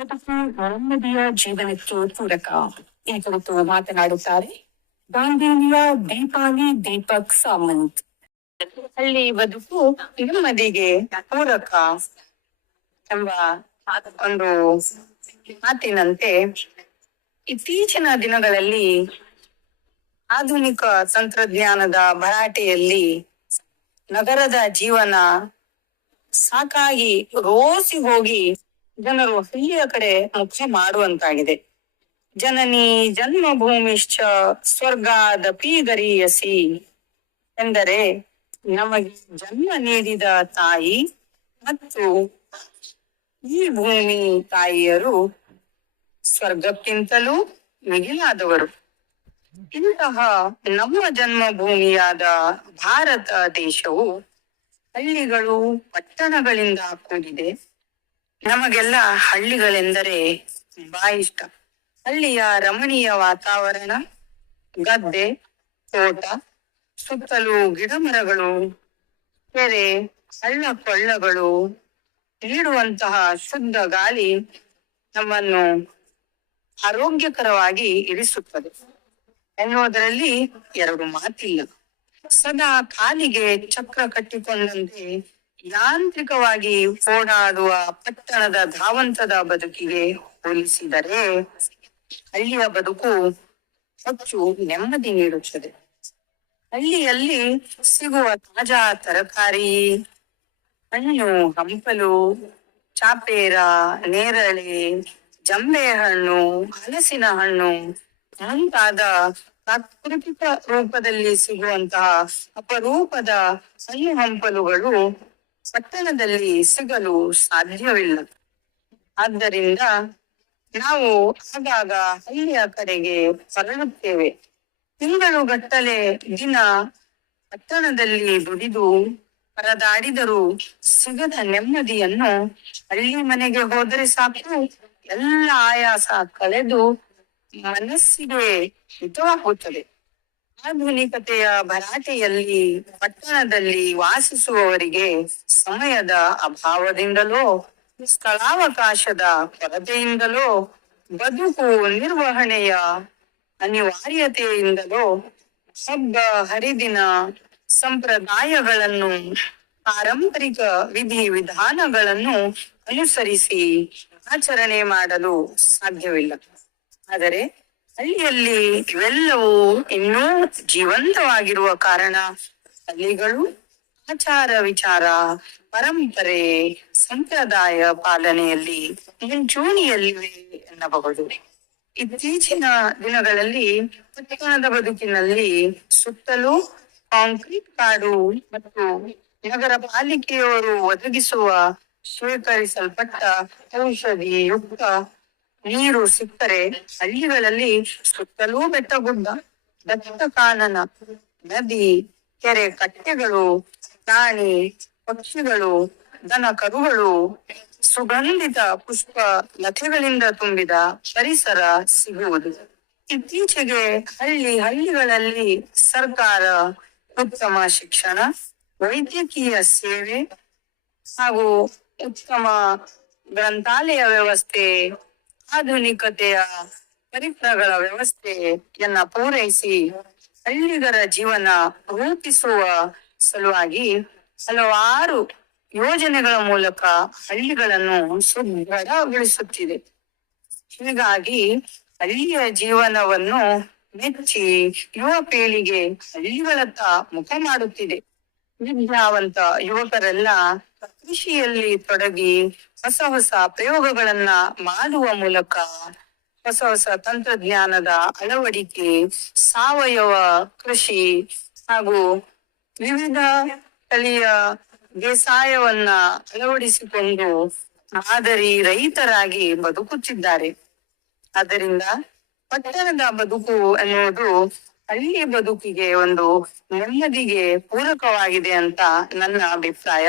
ಬದುಕು ನೆಮ್ಮದಿಯ ಜೀವನಕ್ಕೆ ಪೂರಕ ಈ ಕುರಿತು ಮಾತನಾಡುತ್ತಾರೆ ಗಾಂಧಿಯ ದೀಪಾಲಿ ದೀಪಕ್ ಸಾಮಂತ್. ಹಳ್ಳಿ ಬದುಕು ನೆಮ್ಮದಿಗೆ ಪೂರಕ ಎಂಬ ಒಂದು ಮಾತಿನಂತೆ ಇತ್ತೀಚಿನ ದಿನಗಳಲ್ಲಿ ಆಧುನಿಕ ತಂತ್ರಜ್ಞಾನದ ಭರಾಟೆಯಲ್ಲಿ ನಗರದ ಜೀವನ ಸಾಕಾಗಿ ರೋಸಿ ಹೋಗಿ ಜನರು ಹಳ್ಳಿಯ ಕಡೆ ಮುಖ ಮಾಡುವಂತಾಗಿದೆ. ಜನನಿ ಜನ್ಮಭೂಮಿಶ್ಚ ಸ್ವರ್ಗಾದಪಿ ಗರೀಯಸಿ ಎಂದರೆ ನಮಗೆ ಜನ್ಮ ನೀಡಿದ ತಾಯಿ ಮತ್ತು ಈ ಭೂಮಿ ತಾಯಿಯರು ಸ್ವರ್ಗಕ್ಕಿಂತಲೂ ಮಿಗಿಲಾದವರು. ಇಂತಹ ನಮ್ಮ ಜನ್ಮಭೂಮಿಯಾದ ಭಾರತ ದೇಶವು ಹಳ್ಳಿಗಳು ಪಟ್ಟಣಗಳಿಂದ ಕೂಡಿದೆ. ನಮಗೆಲ್ಲ ಹಳ್ಳಿಗಳೆಂದರೆ ತುಂಬಾ ಇಷ್ಟ. ಹಳ್ಳಿಯ ರಮಣೀಯ ವಾತಾವರಣ, ಗದ್ದೆ, ತೋಟ, ಸುತ್ತಲೂ ಗಿಡ ಮರಗಳು, ಕೆರೆ, ಹಳ್ಳ ಕೊಳ್ಳಗಳು ನೀಡುವಂತಹ ಶುದ್ಧ ಗಾಳಿ ನಮ್ಮನ್ನು ಆರೋಗ್ಯಕರವಾಗಿ ಇರಿಸುತ್ತದೆ ಎನ್ನುವುದರಲ್ಲಿ ಎರಡು ಮಾತಿಲ್ಲ. ಸದಾ ಕಾಲಿಗೆ ಚಕ್ರ ಕಟ್ಟಿಕೊಂಡಂತೆ ಯಾಂತ್ರಿಕವಾಗಿ ಓಡಾಡುವ ಪಟ್ಟಣದ ಧಾವಂತದ ಬದುಕಿಗೆ ಹೋಲಿಸಿದರೆ ಹಳ್ಳಿಯ ಬದುಕು ಹೆಚ್ಚು ನೆಮ್ಮದಿ ನೀಡುತ್ತದೆ. ಹಳ್ಳಿಯಲ್ಲಿ ಸಿಗುವ ತಾಜಾ ತರಕಾರಿ, ಹಣ್ಣು, ಹಂಪಲು, ಚಾಪೇರ, ನೇರಳೆ, ಜಂಬೆ ಹಣ್ಣು, ಹಲಸಿನ ಹಣ್ಣು ಮುಂತಾದ ಪ್ರಾಕೃತಿಕ ರೂಪದಲ್ಲಿ ಸಿಗುವಂತಹ ಅಪರೂಪದ ಹಣ್ಣು ಹಂಪಲುಗಳು ಪಟ್ಟಣದಲ್ಲಿ ಸಿಗಲು ಸಾಧ್ಯವಿಲ್ಲ. ಆದ್ದರಿಂದ ನಾವು ಆಗಾಗ ಹಳ್ಳಿಯ ಕಡೆಗೆ ಹೊರಡುತ್ತೇವೆ. ತಿಂಗಳುಗಟ್ಟಲೆ ದಿನ ಪಟ್ಟಣದಲ್ಲಿ ದುಡಿದು ಪರದಾಡಿದರೂ ಸಿಗದ ನೆಮ್ಮದಿಯನ್ನು ಹಳ್ಳಿ ಮನೆಗೆ ಹೋದರೆ ಸಾಕು, ಎಲ್ಲ ಆಯಾಸ ಕಳೆದು ಮನಸ್ಸಿಗೆ ಹಿತವಾಗುತ್ತದೆ. ಆಧುನಿಕತೆಯ ಭರಾಟೆಯಲ್ಲಿ ಪಟ್ಟಣದಲ್ಲಿ ವಾಸಿಸುವವರಿಗೆ ಸಮಯದ ಅಭಾವದಿಂದಲೋ ಸ್ಥಳಾವಕಾಶದ ಕೊರತೆಯಿಂದಲೋ ಬದುಕು ನಿರ್ವಹಣೆಯ ಅನಿವಾರ್ಯತೆಯಿಂದಲೋ ಹಬ್ಬ ಹರಿದಿನ ಸಂಪ್ರದಾಯಗಳನ್ನು ಪಾರಂಪರಿಕ ವಿಧಿ ವಿಧಾನಗಳನ್ನು ಅನುಸರಿಸಿ ಆಚರಣೆ ಮಾಡಲು ಸಾಧ್ಯವಿಲ್ಲ. ಆದರೆ ಹಳ್ಳಿಯಲ್ಲಿ ಇವೆಲ್ಲವೂ ಇನ್ನೂ ಜೀವಂತವಾಗಿರುವ ಕಾರಣ ಹಳ್ಳಿಗಳು ಆಚಾರ ವಿಚಾರ, ಪರಂಪರೆ, ಸಂಪ್ರದಾಯ ಪಾಲನೆಯಲ್ಲಿ ಮುಂಚೂಣಿಯಲ್ಲಿವೆ ಎನ್ನಬಹುದು. ಇತ್ತೀಚಿನ ದಿನಗಳಲ್ಲಿ ಪಟ್ಟಣದ ಬದುಕಿನಲ್ಲಿ ಸುತ್ತಲೂ ಕಾಂಕ್ರೀಟ್ ಕಾಡು ಮತ್ತು ನಗರ ಪಾಲಿಕೆಯವರು ಒದಗಿಸುವ ಶೇಖರಿಸಲ್ಪಟ್ಟ ಔಷಧಿ ಯುಕ್ತ ನೀರು ಸಿಕ್ಕರೆ ಹಳ್ಳಿಗಳಲ್ಲಿ ಸುತ್ತಲೂ ಬೆಟ್ಟಗುಡ್ಡ, ದತ್ತ ಕಾನನ, ನದಿ, ಕೆರೆ ಕಟ್ಟೆಗಳು, ಪ್ರಾಣಿ ಪಕ್ಷಿಗಳು, ದನ ಕರುಗಳು, ಸುಗಂಧಿತ ಪುಷ್ಪ ಲತೆಗಳಿಂದ ತುಂಬಿದ ಪರಿಸರ ಸಿಗುವುದು. ಇತ್ತೀಚೆಗೆ ಹಳ್ಳಿಗಳಲ್ಲಿ ಸರ್ಕಾರ ಉತ್ತಮ ಶಿಕ್ಷಣ, ವೈದ್ಯಕೀಯ ಸೇವೆ ಹಾಗೂ ಉತ್ತಮ ಗ್ರಂಥಾಲಯ ವ್ಯವಸ್ಥೆ, ಆಧುನಿಕತೆಯ ಪರಿಕರಗಳ ವ್ಯವಸ್ಥೆಯನ್ನ ಪೂರೈಸಿ ಹಳ್ಳಿಗರ ಜೀವನ ರೂಪಿಸುವ ಸಲುವಾಗಿ ಹಲವಾರು ಯೋಜನೆಗಳ ಮೂಲಕ ಹಳ್ಳಿಗಳನ್ನು ಸುದೃಢಗೊಳಿಸುತ್ತಿದೆ. ಹೀಗಾಗಿ ಹಳ್ಳಿಯ ಜೀವನವನ್ನು ಮೆಚ್ಚಿ ಯುವ ಪೀಳಿಗೆ ಹಳ್ಳಿಗಳತ್ತ ಮುಖ ಮಾಡುತ್ತಿದೆ. ವಿದ್ಯಾವಂತ ಯುವಕರೆಲ್ಲ ಕೃಷಿಯಲ್ಲಿ ತೊಡಗಿ ಹೊಸ ಹೊಸ ಪ್ರಯೋಗಗಳನ್ನ ಮಾಡುವ ಮೂಲಕ ಹೊಸ ಹೊಸ ತಂತ್ರಜ್ಞಾನದ ಅಳವಡಿಕೆ, ಸಾವಯವ ಕೃಷಿ ಹಾಗೂ ವಿವಿಧ ತಳಿಯ ಬೇಸಾಯವನ್ನ ಅಳವಡಿಸಿಕೊಂಡು ಮಾದರಿ ರೈತರಾಗಿ ಬದುಕುತ್ತಿದ್ದಾರೆ. ಆದ್ದರಿಂದ ಪಟ್ಟಣದ ಬದುಕು ಎನ್ನುವುದು ಹಳ್ಳಿ ಬದುಕಿಗೆ ಒಂದು ನೆಮ್ಮದಿಗೆ ಪೂರಕವಾಗಿದೆ ಅಂತ ನನ್ನ ಅಭಿಪ್ರಾಯ.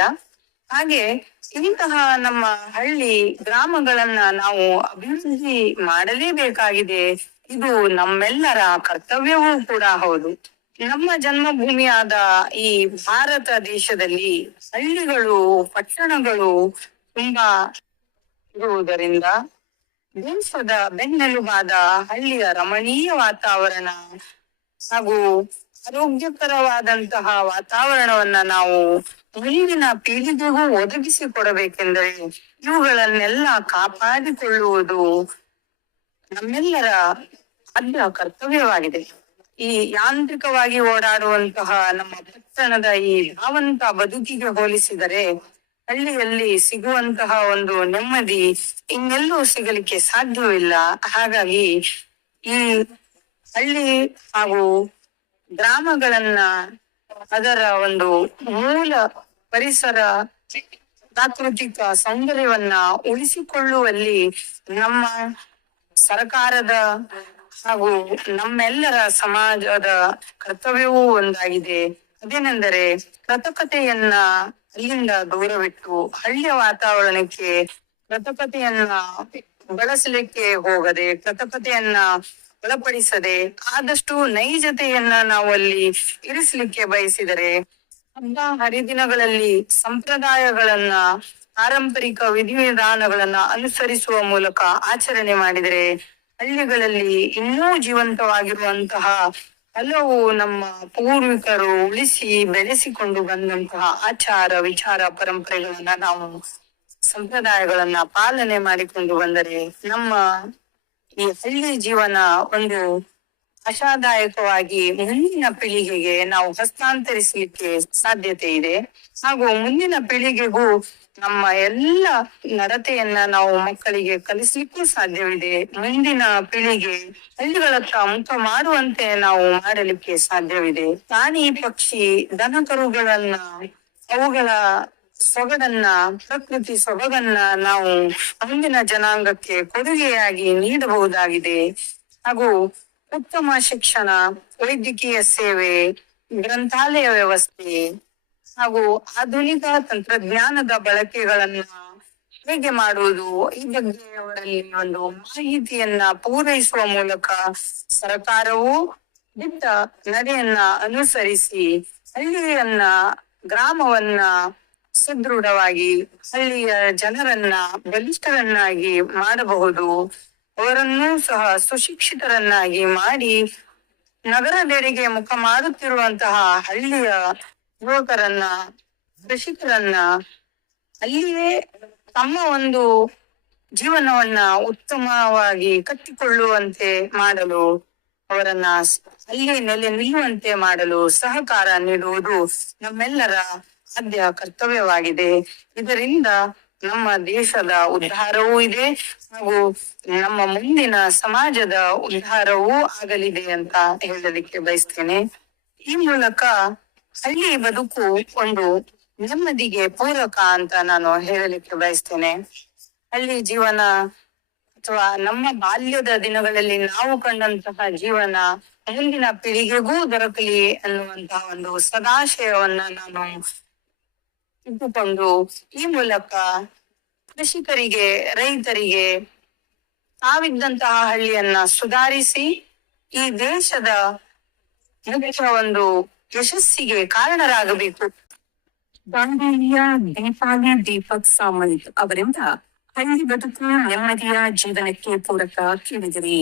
ಹಾಗೆ ಇಂತಹ ನಮ್ಮ ಹಳ್ಳಿ ಗ್ರಾಮಗಳನ್ನ ನಾವು ಅಭಿವೃದ್ಧಿ ಮಾಡಲೇಬೇಕಾಗಿದೆ. ಇದು ನಮ್ಮೆಲ್ಲರ ಕರ್ತವ್ಯವೂ ಕೂಡ ಹೌದು. ನಮ್ಮ ಜನ್ಮಭೂಮಿಯಾದ ಈ ಭಾರತ ದೇಶದಲ್ಲಿ ಹಳ್ಳಿಗಳು, ಪಟ್ಟಣಗಳು ತುಂಬಾ ಇರುವುದರಿಂದ ದೇಶದ ಬೆನ್ನೆಲುಬಾದ ಹಳ್ಳಿಯ ರಮಣೀಯ ವಾತಾವರಣ ಹಾಗೂ ಆರೋಗ್ಯಕರವಾದಂತಹ ವಾತಾವರಣವನ್ನ ನಾವು ಮುಂದಿನ ಪೀಳಿಗೆಗೂ ಒದಗಿಸಿ ಕೊಡಬೇಕೆಂದರೆ ಇವುಗಳನ್ನೆಲ್ಲ ಕಾಪಾಡಿಕೊಳ್ಳುವುದು ನಮ್ಮೆಲ್ಲರ ಆದ್ಯ ಕರ್ತವ್ಯವಾಗಿದೆ. ಈ ಯಾಂತ್ರಿಕವಾಗಿ ಓಡಾಡುವಂತಹ ನಮ್ಮ ಪಟ್ಟಣದ ಈ ಧಾವಂತ ಬದುಕಿಗೆ ಹೋಲಿಸಿದರೆ ಹಳ್ಳಿಯಲ್ಲಿ ಸಿಗುವಂತಹ ಒಂದು ನೆಮ್ಮದಿ ಇನ್ನೆಲ್ಲೂ ಸಿಗಲಿಕ್ಕೆ ಸಾಧ್ಯವಿಲ್ಲ. ಹಾಗಾಗಿ ಈ ಹಳ್ಳಿ ಹಾಗೂ ಗ್ರಾಮಗಳನ್ನ ಅದರ ಒಂದು ಮೂಲ ಪರಿಸರ ಪ್ರಾಕೃತಿಕ ಸೌಂದರ್ಯವನ್ನ ಉಳಿಸಿಕೊಳ್ಳುವಲ್ಲಿ ನಮ್ಮ ಸರ್ಕಾರದ ಹಾಗೂ ನಮ್ಮೆಲ್ಲರ ಸಮಾಜದ ಕರ್ತವ್ಯವೂ ಒಂದಾಗಿದೆ. ಅದೇನೆಂದರೆ ಕೃತಕತೆಯನ್ನ ಅಲ್ಲಿಂದ ದೂರವಿಟ್ಟು ಹಳ್ಳಿಯ ವಾತಾವರಣಕ್ಕೆ ಕೃತಕತೆಯನ್ನ ಬಳಸಲಿಕ್ಕೆ ಹೋಗದೆ, ಕೃತಕತೆಯನ್ನ ಒಳಪಡಿಸದೆ ಆದಷ್ಟು ನೈಜತೆಯನ್ನ ನಾವು ಅಲ್ಲಿ ಇರಿಸಲಿಕ್ಕೆ ಬಯಸಿದರೆ ಹಬ್ಬ ಹರಿದಿನಗಳಲ್ಲಿ ಸಂಪ್ರದಾಯಗಳನ್ನ ಪಾರಂಪರಿಕ ವಿಧಿವಿಧಾನಗಳನ್ನ ಅನುಸರಿಸುವ ಮೂಲಕ ಆಚರಣೆ ಮಾಡಿದರೆ ಹಳ್ಳಿಗಳಲ್ಲಿ ಇನ್ನೂ ಜೀವಂತವಾಗಿರುವಂತಹ ಹಲವು ನಮ್ಮ ಪೂರ್ವಿಕರು ಉಳಿಸಿ ಬೆಳೆಸಿಕೊಂಡು ಬಂದಂತಹ ಆಚಾರ ವಿಚಾರ ಪರಂಪರೆಗಳನ್ನ ನಾವು ಸಂಪ್ರದಾಯಗಳನ್ನ ಪಾಲನೆ ಮಾಡಿಕೊಂಡು ಬಂದರೆ ನಮ್ಮ ಈ ಹಳ್ಳಿ ಜೀವನ ಒಂದು ಆಶಾದಾಯಕವಾಗಿ ಮುಂದಿನ ಪೀಳಿಗೆಗೆ ನಾವು ಹಸ್ತಾಂತರಿಸಲಿಕ್ಕೆ ಸಾಧ್ಯತೆ ಇದೆ. ಹಾಗೂ ಮುಂದಿನ ಪೀಳಿಗೆಗೂ ನಮ್ಮ ಎಲ್ಲ ನಡತೆಯನ್ನ ನಾವು ಮಕ್ಕಳಿಗೆ ಕಲಿಸ್ಲಿಕ್ಕೂ ಸಾಧ್ಯವಿದೆ. ಮುಂದಿನ ಪೀಳಿಗೆ ಹಳ್ಳಿಗಳತ್ತ ಮುಖ ಮಾಡುವಂತೆ ನಾವು ಮಾಡಲಿಕ್ಕೆ ಸಾಧ್ಯವಿದೆ. ಪ್ರಾಣಿ ಪಕ್ಷಿ ದನ ಕರುಗಳನ್ನ ಅವುಗಳ ಸೊಗಡನ್ನ ಪ್ರಕೃತಿ ಸೊಬಗನ್ನ ನಾವು ಮುಂದಿನ ಜನಾಂಗಕ್ಕೆ ಕೊಡುಗೆಯಾಗಿ ನೀಡಬಹುದಾಗಿದೆ. ಹಾಗೂ ಉತ್ತಮ ಶಿಕ್ಷಣ, ವೈದ್ಯಕೀಯ ಸೇವೆ, ಗ್ರಂಥಾಲಯ ವ್ಯವಸ್ಥೆ ಹಾಗೂ ಆಧುನಿಕ ತಂತ್ರಜ್ಞಾನದ ಬಳಕೆಗಳನ್ನ ಹೇಗೆ ಮಾಡುವುದು ಈ ಬಗ್ಗೆ ಅವರಲ್ಲಿ ಒಂದು ಮಾಹಿತಿಯನ್ನ ಪೂರೈಸುವ ಮೂಲಕ ಸರ್ಕಾರವು ದಿಟ್ಟ ನಡೆಯನ್ನ ಅನುಸರಿಸಿ ಹಳ್ಳಿಯನ್ನ ಗ್ರಾಮವನ್ನ ಸುದೃಢವಾಗಿ ಹಳ್ಳಿಯ ಜನರನ್ನ ಬಲಿಷ್ಠರನ್ನಾಗಿ ಮಾಡಬಹುದು. ಅವರನ್ನೂ ಸಹ ಸುಶಿಕ್ಷಿತರನ್ನಾಗಿ ಮಾಡಿ ನಗರದೆಡೆಗೆ ಮುಖ ಮಾಡುತ್ತಿರುವಂತಹ ಹಳ್ಳಿಯ ಯುವಕರನ್ನ ಕೃಷಿಕರನ್ನ ಅಲ್ಲಿಯೇ ತಮ್ಮ ಒಂದು ಜೀವನವನ್ನ ಉತ್ತಮವಾಗಿ ಕಟ್ಟಿಕೊಳ್ಳುವಂತೆ ಮಾಡಲು, ಅವರನ್ನ ಅಲ್ಲಿ ನೆಲೆ ನಿಲ್ಲುವಂತೆ ಮಾಡಲು ಸಹಕಾರ ನೀಡುವುದು ನಮ್ಮೆಲ್ಲರ ಆದ್ಯ ಕರ್ತವ್ಯವಾಗಿದೆ. ಇದರಿಂದ ನಮ್ಮ ದೇಶದ ಉದ್ಧಾರವೂ ಇದೆ ಹಾಗೂ ನಮ್ಮ ಮುಂದಿನ ಸಮಾಜದ ಉದ್ಧಾರವೂ ಆಗಲಿದೆ ಅಂತ ಹೇಳಲಿಕ್ಕೆ ಬಯಸ್ತೇನೆ. ಈ ಮೂಲಕ ಹಳ್ಳಿ ಬದುಕು ಒಂದು ನೆಮ್ಮದಿಗೆ ಪೂರಕ ಅಂತ ನಾನು ಹೇಳಲಿಕ್ಕೆ ಬಯಸ್ತೇನೆ. ಹಳ್ಳಿ ಜೀವನ ಅಥವಾ ನಮ್ಮ ಬಾಲ್ಯದ ದಿನಗಳಲ್ಲಿ ನಾವು ಕಂಡಂತಹ ಜೀವನ ಮುಂದಿನ ಪೀಳಿಗೆಗೂ ದೊರಕಲಿ ಅನ್ನುವಂತಹ ಒಂದು ಸದಾಶಯವನ್ನ ನಾನು ಇಟ್ಟುಕೊಂಡು ಈ ಮೂಲಕ ಕೃಷಿಕರಿಗೆ, ರೈತರಿಗೆ ತಾವಿದ್ದಂತಹ ಹಳ್ಳಿಯನ್ನ ಸುಧಾರಿಸಿ ಈ ದೇಶದ ಮುಖ್ಯ ಒಂದು ಯಶಸ್ಸಿಗೆ ಕಾರಣರಾಗಬೇಕು. ದಾಂಡೇಲಿಯ ದೀಪಾಲಿ ದೀಪಕ್ ಸಾಮಂತ್ ಅವರಿಂದ ಹಳ್ಳಿ ಬದುಕು ನೆಮ್ಮದಿಯ ಜೀವನಕ್ಕೆ ಪೂರಕ ಕೇಳಿದಿರಿ.